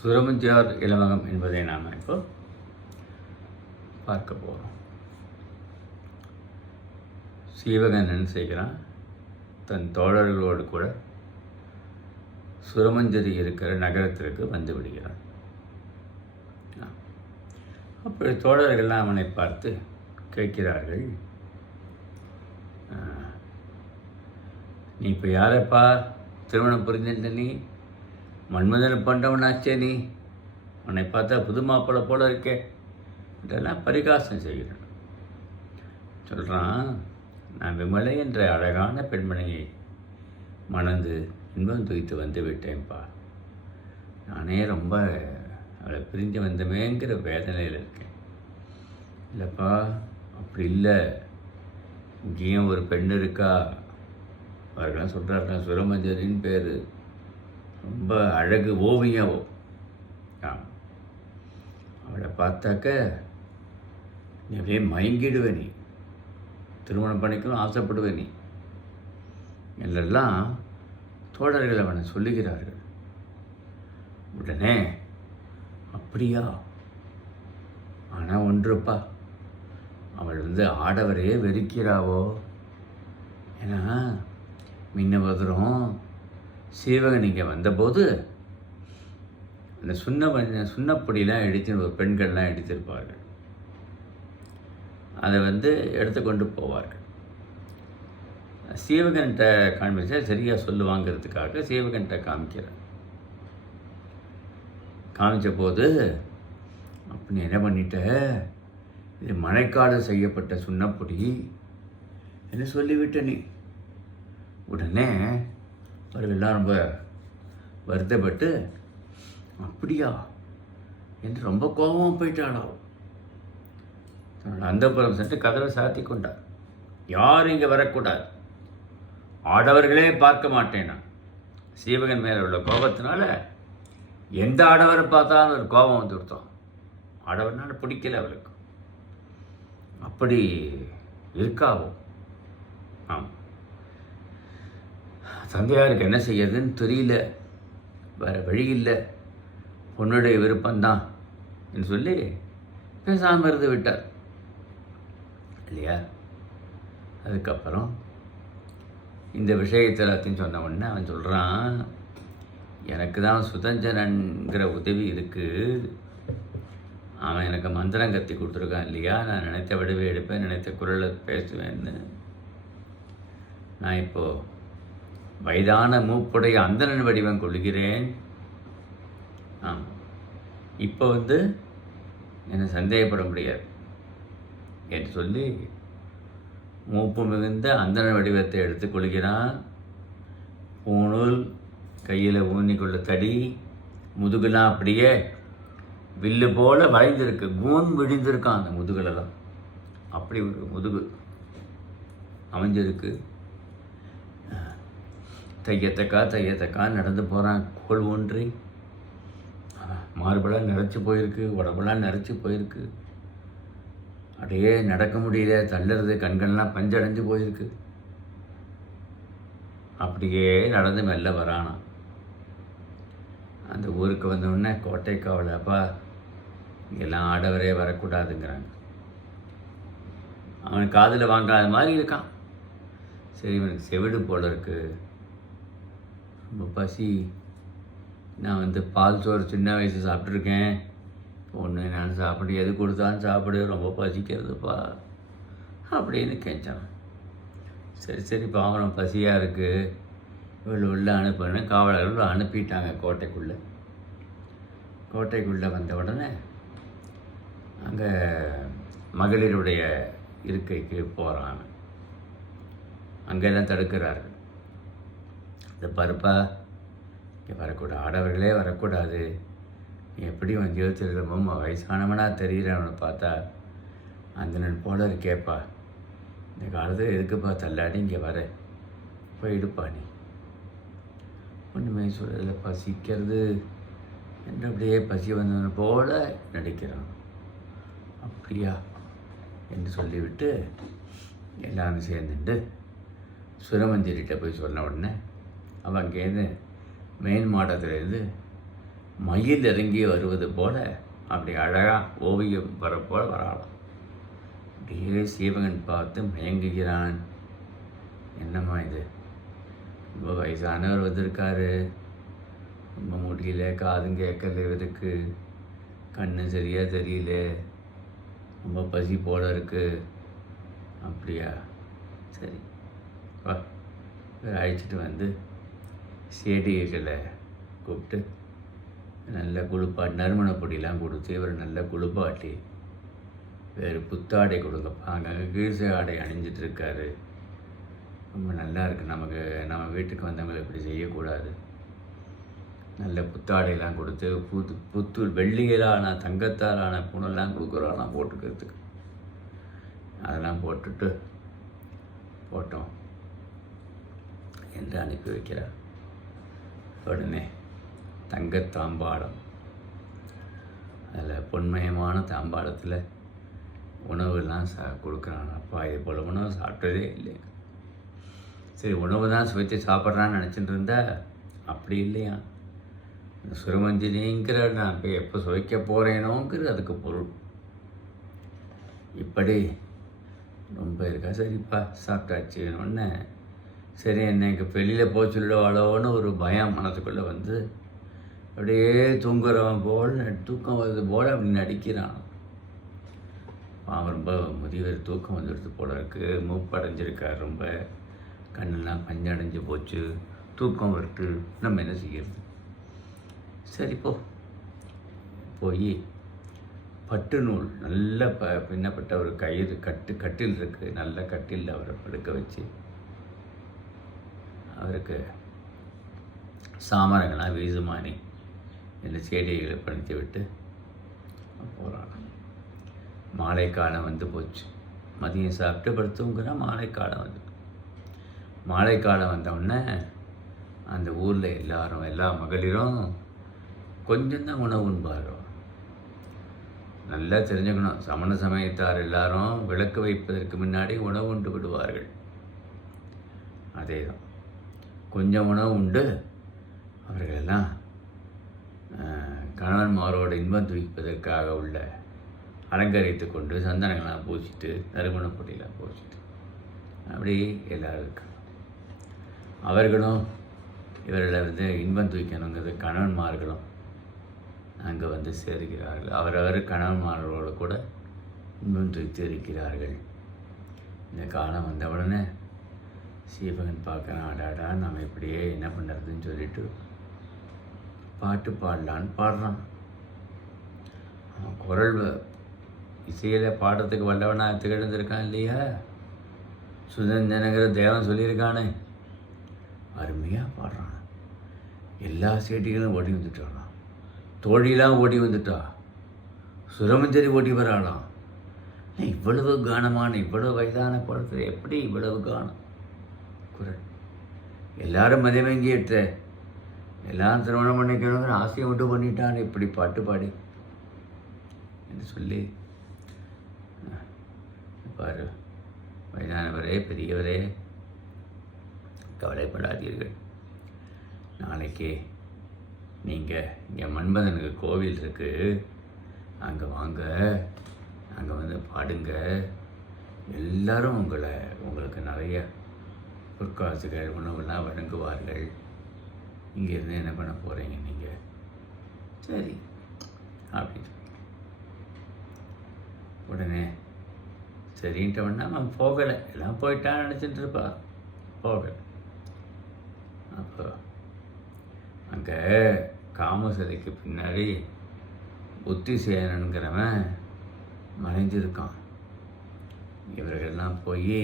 சுரமஞ்சியார் இலவகம் என்பதை நாம் இப்போ பார்க்க போகிறோம். சீவகன் என்ன செய்கிறான், தன் தோழர்களோடு கூட சுரமஞ்சரி இருக்கிற நகரத்திற்கு வந்து விடுகிறான். அப்படி தோழர்கள்லாம் அவனை பார்த்து கேட்கிறார்கள், நீ இப்போ யாரப்பா திருமணம் புரிஞ்சிட்ட, நீ மன்மதனை பண்ணுறவனாச்சே, நீ உன்னை பார்த்தா புது மாப்பிள்ளை போல இருக்கே இதெல்லாம் பரிகாசம் செய்கிறான். சொல்கிறான், நான் விமலை என்ற அழகான பெண்மணியை மணந்து இன்பம் துய்த்து வந்து விட்டேன்ப்பா. நானே ரொம்ப அவளை பிரிஞ்சு வந்தமேங்கிற வேதனையில் இருக்கேன். இல்லைப்பா, அப்படி இல்லை, இங்கேயும் ஒரு பெண் இருக்கா. அவர்களாம் சொல்கிறார்கள், சுரமஞ்சரின் பேர், ரொம்ப அழகு ஓவியம். அவளை பார்த்தாக்க நீ அப்படியே மயங்கிடுவே, நீ திருமணம் பண்ணிக்கணும் ஆசைப்படுவே நீ என்றெல்லாம் தோழர்கள் அவனை சொல்லுகிறார்கள். உடனே அப்படியா, ஆனால் ஒன்றுப்பா, அவள் ஆடவரையே வெறுக்கிறாவோ. ஏன்னா முன்ன வதுரும் சீவகன் இங்கே வந்தபோது அந்த சுண்ணப்பொடியெலாம் எடுத்து பெண்கள்லாம் எடுத்திருப்பார்கள். அதை எடுத்துக்கொண்டு போவார்கள். சீவகன்கிட்ட காமிச்சா சரியாக சொல்லுவாங்கிறதுக்காக சீவகன்கிட்ட காமிச்ச போது, அப்படி என்ன பண்ணிட்ட, இது மழைக்காடு செய்யப்பட்ட சுண்ணப்பொடி என்ன சொல்லிவிட்ட நீ. உடனே அவர்கள்லாம் ரொம்ப வருத்தப்பட்டு, அப்படியா என்று ரொம்ப கோபமாக போயிட்டாளோ. தன்னோட அந்தப்புறம் சென்று கதவை சாத்தி கொண்டார். யாரும் இங்கே வரக்கூடாது, ஆடவர்களே பார்க்க மாட்டேன் நான். சீவகன் மேலே உள்ள கோபத்தினால எந்த ஆடவரை பார்த்தாலும் ஒரு கோபம் வந்து கொடுத்தோம். ஆடவர்னால பிடிக்கல அவளுக்கு, அப்படி இருக்காவோ. ஆமாம், தந்தையாருக்கு என்ன செய்யறதுன்னு தெரியல, வேறு வழி இல்லை, பொண்ணுடைய விருப்பம்தான் என்று சொல்லி பேசாமல் இருந்து விட்டார் இல்லையா. அதுக்கப்புறம் இந்த விஷயத்தை எல்லாத்தையும் சொன்ன உடனே அவன் சொல்கிறான், எனக்கு தான் சுதஞ்சனங்கிற உதவி இருக்குது, அவன் எனக்கு மந்திரம் கத்தி கொடுத்துருக்கான் இல்லையா, நான் நினைத்த வடிவை எடுப்பேன், நினைத்த குரலை பேசுவேன்னு. நான் இப்போது வயதான மூப்புடைய அந்தணன் வடிவம் கொள்கிறேன். இப்போ என்னை சந்தேகப்பட முடியாது என்று சொல்லி மூப்பு மிகுந்த அந்தணன் வடிவத்தை எடுத்துக்கொள்கிறான். பூணூல் கையில் ஊன்னிக்கொள்ள தடி, முதுகுலாம் அப்படியே வில்லு போல் வளைந்திருக்கு, கூன் விழிந்திருக்கான் அந்த முதுகுலெல்லாம். அப்படி ஒரு முதுகு அமைஞ்சிருக்கு. தையத்தக்கா நடந்து போகிறான். கோல் ஊன்றி மார்பெல்லாம் நிறச்சி போயிருக்கு, உடம்பெல்லாம் நிறச்சி போயிருக்கு. அப்படியே நடக்க முடியல, தள்ளுறது, கண்கள்லாம் பஞ்சடைஞ்சு போயிருக்கு. அப்படியே நடந்து மெல்ல வரானா. அந்த ஊருக்கு வந்தவுடனே கோட்டை காவல், அப்பா இங்கெல்லாம் ஆடவரே வரக்கூடாதுங்கிறாங்க. அவனுக்கு காதில் வாங்காத மாதிரி இருக்கான். சரி, இவனுக்கு செவிடு போல இருக்கு, ரொம்ப பசி, நான் பால் சோறு சின்ன வயசு சாப்பிட்ருக்கேன், ஒன்று நான் சாப்பிடு, எது கொடுத்தாலும் சாப்பிடு, ரொம்ப பசிக்கிறதுப்பா அப்படின்னு கேட்டான். சரி சரி பாவனம் பசியாக இருக்குது, இவ்வளோ உள்ளே அனுப்புன்னு காவலர்கள் அனுப்பிட்டாங்க கோட்டைக்குள்ளே வந்த உடனே அங்கே மகளிருடைய இருக்கைக்கு போகிறாங்க. அங்கே தான் தடுக்கிறார்கள். இந்த பருப்பா இங்கே வரக்கூடாது, ஆடவர்களே வரக்கூடாது, எப்படி வந்தியோத்திரமும் வயசானவனாக தெரிகிறவனை பார்த்தா அந்தனன் போல இருக்கேப்பா, இந்த காலத்தில் எதுக்குப்பா தள்ளாடி இங்கே வர, போயிடுப்பா நீ. ஒன்றுமே சொல்லலை, பசிக்கிறது என்று அப்படியே பசி வந்தவனை போல நடிக்கிறான். அப்படியா என்று சொல்லிவிட்டு எல்லாரும் சேர்ந்துட்டு சுரமஞ்சரிகிட்ட போய் சொன்ன உடனே அவன் அங்கேருந்து மேல் மாடத்துலேருந்து மயில் இறங்கி வருவது போல் அப்படி அழகாக ஓவியம் வரப்போல் வராளாம். அப்படியே சீவகன் பார்த்து மயங்குகிறான். என்னம்மா இது, ரொம்ப வயசானவர் வந்திருக்காரு, ரொம்ப முடியல, காதும் கேட்கல, இவருக்கு கண்ணு சரியாக தெரியல, ரொம்ப பசி போல இருக்கு. அப்படியா, சரி வா, அழைச்சிட்டு வந்து சேடிகளை கூப்பிட்டு நல்ல குளிப்பாட்டி நறுமண பொடியெலாம் கொடுத்து இவர் நல்ல குளிப்பாட்டி வேறு புத்தாடை கொடுங்கப்பா, அங்கங்கே கீழ்சை ஆடை அணிஞ்சிட்டு இருக்காரு, ரொம்ப நல்லா இருக்குது, நமக்கு நம்ம வீட்டுக்கு வந்தவங்களை இப்படி செய்யக்கூடாது, நல்ல புத்தாடையெல்லாம் கொடுத்து புத்து வெள்ளியிலான தங்கத்தாலான புனெல்லாம் கொடுக்குறோம் போட்டுக்கிறதுக்கு, அதெல்லாம் போட்டோம் என்று அனுப்பி வைக்கிறார். உடனே தங்கத்தாம்பாளம், அதில் பொன்மயமான தாம்பாளத்தில் உணவுலாம் கொடுக்குறான். அப்பா இது போல் உணவு சாப்பிட்டதே இல்லையா. சரி, உணவு தான் சுவைத்து சாப்பிட்றான்னு நினச்சிட்டு இருந்தா அப்படி இல்லையா. இந்த சுரமஞ்சனிங்கிற நான் இப்போ எப்போ சுவைக்க போகிறேனோங்கிறது அதுக்கு பொருள். இப்படி ரொம்ப இருக்கா. சரிப்பா சாப்பிட்டாச்சு ஒன்று. சரி, என்னைக்கு வெளியில் போக சொல்லுவாளோன்னு ஒரு பயம் மனசுக்குள்ளே வந்து அப்படியே தூங்குறவன் போல் தூக்கம் வருது போல் அப்படி நடிக்கிறான். அவன் ரொம்ப முதியவர் தூக்கம் வந்துடுது போல இருக்குது, மூப்படைஞ்சிருக்கார், ரொம்ப கண்ணெல்லாம் பஞ்சடைஞ்சு போச்சு, தூக்கம் வருது, நம்ம என்ன செய்யறது. சரி போய் பட்டு நூல் நல்ல பின்னப்பட்ட ஒரு கயிறு கட்டில் இருக்குது, நல்ல கட்டில் அவரை படுக்க வச்சு அவருக்கு சாமரங்களாம் வீசுமானி இந்த செடிகளை பணித்து விட்டு போகிறாங்க. மாலை காலம் வந்து போச்சு. மதியம் சாப்பிட்டு படுத்துங்கிற மாலை காலம் வந்து மாலை காலம் வந்தவுடனே அந்த ஊரில் எல்லா மகளிரும் கொஞ்சம்தான் உணவு உண்பார்கள். நல்லா தெரிஞ்சுக்கணும், சமண சமயத்தார் எல்லாரும் விளக்கு வைப்பதற்கு முன்னாடி உணவு உண்டு விடுவார்கள். அதே தான், கொஞ்சம் உணவு உண்டு அவர்களெல்லாம் கணவன்மாரோட இன்பம் துவிப்பதற்காக உள்ள அலங்கரித்து கொண்டு சந்தனங்கள்லாம் பூசிட்டு நறுமண பொடியெல்லாம் பூசிட்டு அப்படி எல்லோரும் இருக்காங்க. அவர்களும் இவர்களை வந்து இன்பம் துவிக்கணுங்கிறது கணவன்மார்களும் அங்கே வந்து சேருகிறார்கள். அவரவர் கணவன்மார்களோடு கூட இன்பம் துவித்து இருக்கிறார்கள். இந்த காலம் வந்தவுடனே சீவகன் பார்க்குறான், ஆடாடா நம்ம இப்படியே என்ன பண்ணுறதுன்னு சொல்லிட்டு பாட்டு பாடலான்னு பாடுறான். அவன் குரல் இசையில் பாடுறதுக்கு வல்லவனாக திகழ்ந்திருக்கான் இல்லையா. சுதஞ்சனங்கிற தேவன் சொல்லியிருக்கானே, அருமையாக பாடுறான். எல்லா சேட்டிகளும் ஓடி வந்துட்டான், தோழிலாம் ஓடி வந்துட்டா, சுரமஞ்சரி ஓடி வராளாம். இவ்வளவு கானமான இவ்வளவு வயதான குளத்தில் எப்படி இவ்வளவு கானம் குரல். எல்லாரும் மதிமங்கிட்ட எல்லாம் திருமணம் பண்ணிக்கணுங்கிற ஆசையை உண்டு பண்ணிட்டான் இப்படி பாட்டு பாடி என்று சொல்லி பாரு. வயதானவரே, பெரியவரே, கவலைப்படாதீர்கள். நாளைக்கு நீங்கள் இங்கே மன்மதனுக்கு கோவில் இருக்குது, அங்கே வாங்க, அங்கே வந்து பாடுங்க. எல்லோரும் உங்களுக்கு நிறைய பொற்காசுகள் உணவுலாம் வழங்குவார்கள். இங்கேருந்து என்ன பண்ண போகிறீங்க நீங்கள்? சரி அப்படின்னு உடனே சரின்ட்டவொன்னா அவன் போகலை, எல்லாம் போயிட்டான்னு நினச்சிட்டு இருப்பா, போகலை. அப்போ அங்கே காமசதைக்கு பின்னாடி புத்திசேனனுங்கிறவன் மறைஞ்சிருக்கான். இவர்கள்லாம் போய்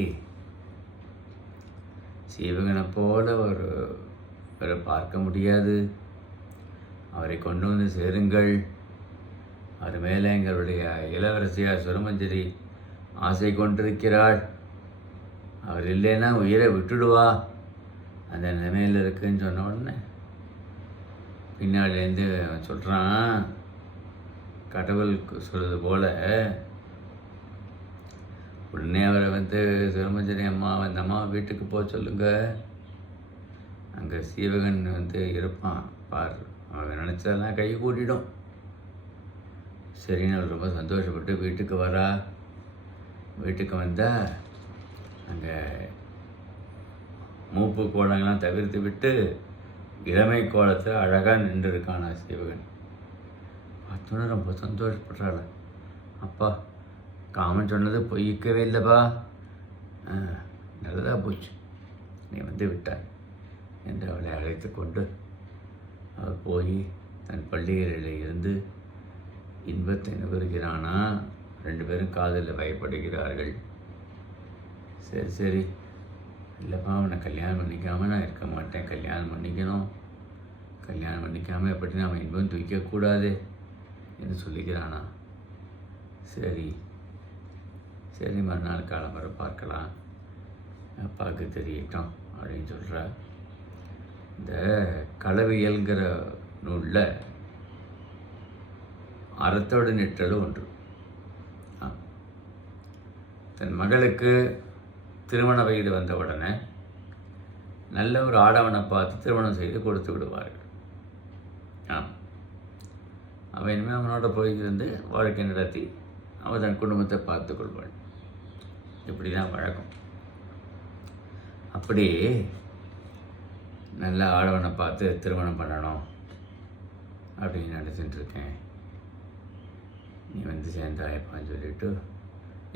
சீவகனை போல அவரை பார்க்க முடியாது, அவரை கொண்டு வந்து சேருங்கள், அது மேலே எங்களுடைய இளவரசியார் சுரமஞ்சரி ஆசை கொண்டிருக்கிறாள், அவர் இல்லைன்னா உயிரை விட்டுடுவா, அந்த நிலைமையில் இருக்குன்னு சொன்ன உடனே பின்னாடிலேருந்து சொல்கிறான், கடவுள் சொல்கிறது போல் உடனே அவரை வந்து சிவமஞ்சரி அம்மா அந்த அம்மா வீட்டுக்கு போக சொல்லுங்க, அங்கே சீவகன் வந்து இருப்பான் பார், அவன் நினச்சதெல்லாம் கை கூட்டிடும். சரின்னு அவர் ரொம்ப சந்தோஷப்பட்டு வீட்டுக்கு வரா. வீட்டுக்கு வந்தால் அங்கே மூப்பு கோலங்கள்லாம் தவிர்த்து விட்டு இளமை கோலத்தில் அழகாக நின்று இருக்கானா சிவகன். பார்த்தோன்னே ரொம்ப சந்தோஷப்படுறாள். அப்பா, காமன் சொன்னது பொய்க்கவே இல்லைப்பா, நல்லதாக போச்சு, நீ வந்து விட்டாய் என்று அவளை அழைத்து கொண்டு அவள் போய் தன் பள்ளிகளில் இருந்து இன்பத்தை நுகர்கிறானா. 2 பேரும் காதலில் பயப்படுகிறார்கள். சரி சரி, இல்லைப்பா, அவனை கல்யாணம் பண்ணிக்காமல் நான் இருக்க மாட்டேன், கல்யாணம் பண்ணிக்கணும், கல்யாணம் பண்ணிக்காமல் எப்படி நாம் இன்பம் தூக்கக்கூடாது என்று சொல்லிக்கிறானா. சரி சரி, மறுநாள் காலம்பரை பார்க்கலாம், அப்பாவுக்கு தெரியட்டும் அப்படின்னு சொல்கிறா. இந்த களவியல்கிற நூலில் அறத்தோடு நிற்றலும் ஒன்று. தன் மகளுக்கு திருமண வயது வந்த உடனே நல்ல ஒரு ஆடவனை பார்த்து திருமணம் செய்து கொடுத்து விடுவார்கள். அவன் இனிமேல் அவனோட போயிருந்து வாழ்க்கை நடத்தி அவன் தன் குடும்பத்தை பார்த்து கொள்வாள். இப்படி தான் வழக்கம். அப்படி நல்ல ஆடவனை பார்த்து திருமணம் பண்ணணும் அப்படின்னு நினச்சிட்டு இருக்கேன். நீ வந்து சேர்ந்தாயப்பான்னு சொல்லிவிட்டு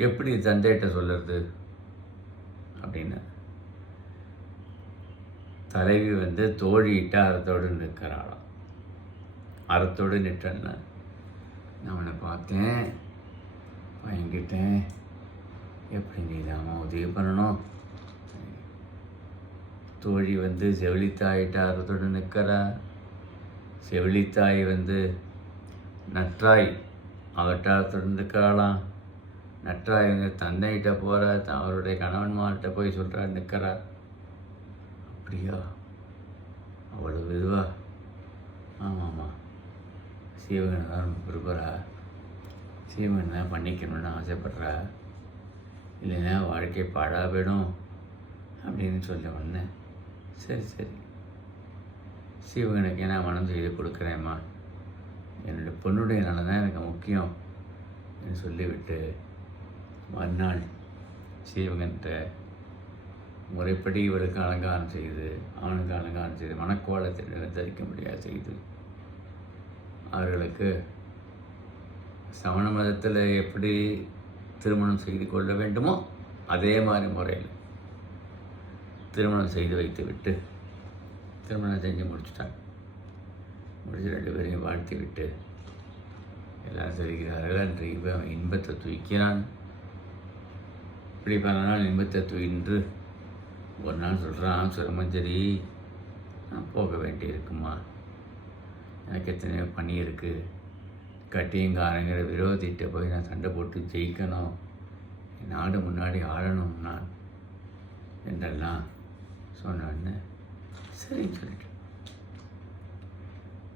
எப்படி தந்தையிட்ட சொல்லுறது அப்படின்னு தலைவி வந்து தோழியிட்ட அறத்தோடு நிற்கிறாளாம். அறத்தோடு நிற்றன்னா, நான் அவனை பார்த்தேன், வாங்கிட்டேன், எப்படி நீ தாமா உதவி பண்ணணும். தோழி வந்து செவிலித்தாயிட்ட அறத்தோடு நிற்கிறா. செவிலித்தாய் வந்து நற்றாய் அவட்டாரத்தோடு நிற்கிறாளாம். நற்றாய் வந்து தந்தைகிட்ட போகிற, அவருடைய கணவன்மார்கிட்ட போய் சொல்கிறா, நிற்கிறா. அப்படியா, அவ்வளவு இதுவா? ஆமாம்மா, சீவகனை தான் ரொம்ப விரும்புகிறா, சீவகனை தான் பண்ணிக்கணும்னு ஆசைப்படுறா, இல்லைன்னா வாழ்க்கை பாழா போயிடும் அப்படின்னு சொல்ல உடனே சரி சரி, சீவகனுக்கு நான் மனம் செய்து கொடுக்குறேம்மா, என்னுடைய பொண்ணுடைய நலம் தான் எனக்கு முக்கியம் என்று சொல்லிவிட்டு மறுநாள் சீவகன்கிட்ட முறைப்படி இவருக்கு அலங்காரம் செய்து அவனுக்கு அலங்காரம் செய்து மணக்கோலத்தை நிலத்தரிக்க முடியாது செய்து அவர்களுக்கு சமண மதத்தில் எப்படி திருமணம் செய்து கொள்ள வேண்டுமோ அதே மாதிரி முறையில் திருமணம் செய்து வைத்து விட்டு திருமணம் செஞ்சு முடிச்சுட்டாங்க. முடிச்சு 2 பேரையும் வாழ்த்தி விட்டு எல்லாம் செல்கிறார்கள். அன்று இவன் இன்பத்தை தூக்கிறான். இப்படி பல நாள் இன்பத்தை தூயின்று ஒரு நாள் சொல்கிறான், சிவமஞ்சரி, நான் போக வேண்டியிருக்குமா, எனக்கு எத்தனையோ பணி இருக்குது, கட்டியங்காரங்கிற விரோதிகிட்ட போய் நான் சண்டை போட்டு ஜெயிக்கணும், என் நாடு முன்னாடி ஆளணும் நான் என்றெல்லாம் சொன்னோடனே சரின்னு சொல்லிட்டு,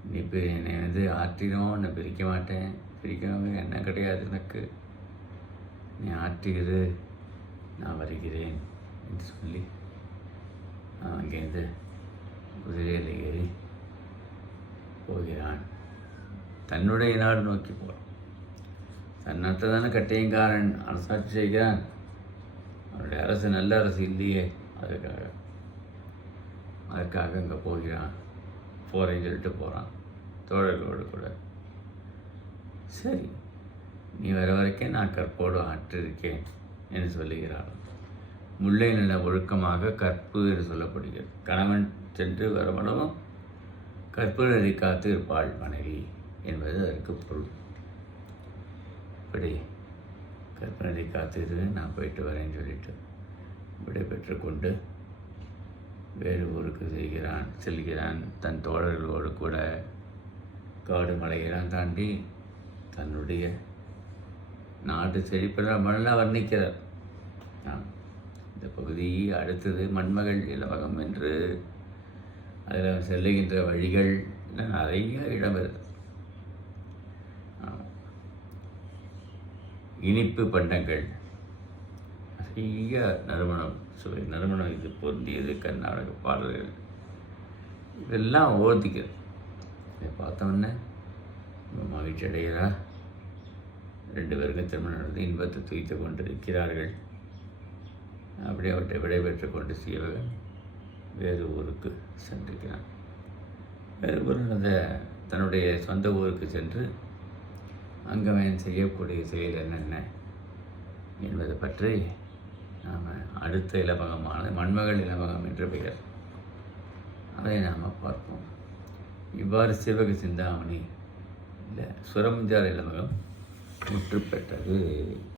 நீ இப்போ என்னை வந்து ஆற்றிடும், நான் பிரிக்க மாட்டேன், பிரிக்கணும் என்ன கிடையாது எனக்கு, நீ ஆற்றுகிறது, நான் வருகிறேன் என்று சொல்லி அங்கேருந்து குதிரையில் ஏறி போகிறான். தன்னுடைய நாடு நோக்கி போகிறான். தன்னத்தை தானே கட்டியங்காரன் அரசாட்சி செய்கிறான். அவருடைய அரசு நல்ல அரசு இல்லையே, அதற்காக அங்கே போகிறான். போகிறேன்னு சொல்லிட்டு போகிறான் தோழர்களோடு கூட. சரி, நீ வர வரைக்கும் நான் கற்போடு ஆற்றிருக்கேன் என்று சொல்லுகிறாள். முல்லை நில ஒழுக்கமாக கற்பு என்று சொல்லப்படுகிறது. கணவன் சென்று வரமளவும் கற்பு நெறி காத்து இருப்பாள் மனைவி என்பது அதற்கு பொருள். இப்படி கற்பு நெறி காத்து நான் போயிட்டு வரேன்னு சொல்லிட்டு விடை பெற்றுக்கொண்டு வேறு ஊருக்கு செல்கிறான். தன் தோழர்களோடு கூட காடு மலையெல்லாம் தாண்டி தன்னுடைய நாடு செழிப்பெல்லாம் மண்ணெல்லாம் வர்ணிக்கிறார். இந்த பகுதி அடுத்தது மண்மகள் இலவகம் என்று அதில் செல்லுகின்ற வழிகள் நிறைய இடம் வருது. இனிப்பு பண்டங்கள், நிறைய நறுமணம் சுவை நறுமணம் இது பொருந்தியது கர்நாடக பாடல்கள் இதெல்லாம் ஓதிக்கிறது. இதை பார்த்தோன்னே ரொம்ப மகிழ்ச்சி அடைகிறா. 2 பேருக்கு திருமணம் நடந்து இன்பத்தை துய்த்து கொண்டிருக்கிறார்கள். அப்படியே அவற்றை விடைபெற்று கொண்டு சீவகன் வேறு ஊருக்கு சென்றிருக்கிறான். வேறு ஊரில் தன்னுடைய சொந்த ஊருக்கு சென்று அங்கே அவன் செய்யக்கூடிய செயல் என்னென்ன என்பதை பற்றி நாம் அடுத்த இலவகமான மண்மகள் இலவகம் என்ற பெயர் அதை நாம் பார்ப்போம். இவ்வாறு சிவக சிந்தாமணி இல்லை சுரமுஞ்சார் இலவகம் முற்று பெற்றது.